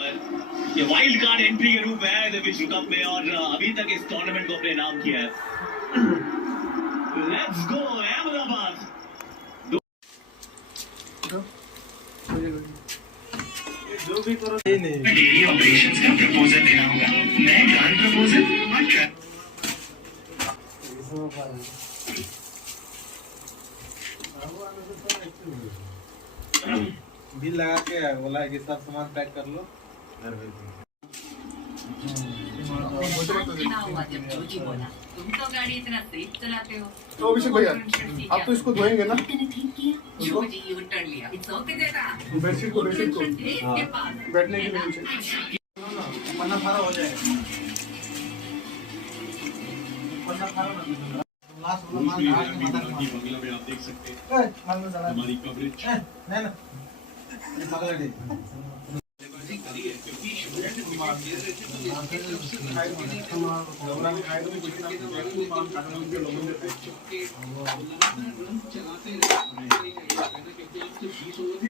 ये wild card entry के रूप में है विश्व कप में और अभी तक इस टूर्नामेंट को अपने नाम किया है। Let's go Ahmedabad. जो भी करो नहीं डेली ऑपरेशंस का प्रपोजल देना होगा। मैं ग्रांड प्रपोजल बिल लगा के बोला कि सब सामान पैक कर लो घर भेज दो। तुम तो गाड़ी इतना तेज चलाते हो। तो अभिषेक भैया आप तो इसको धोएंगे ना? जो जी यू टर्न लिया इट्स ओके बेटा। बेडशीट को इसके पास बैठने के लिए नीचे पन्ना फाड़ा हो जाएगा। पन्ना फाड़ा ना लास्ट वाला माल बंगला में आप देख सकते हैं हमारी कवरेज नहीं ना ये पकड़ दे चलाते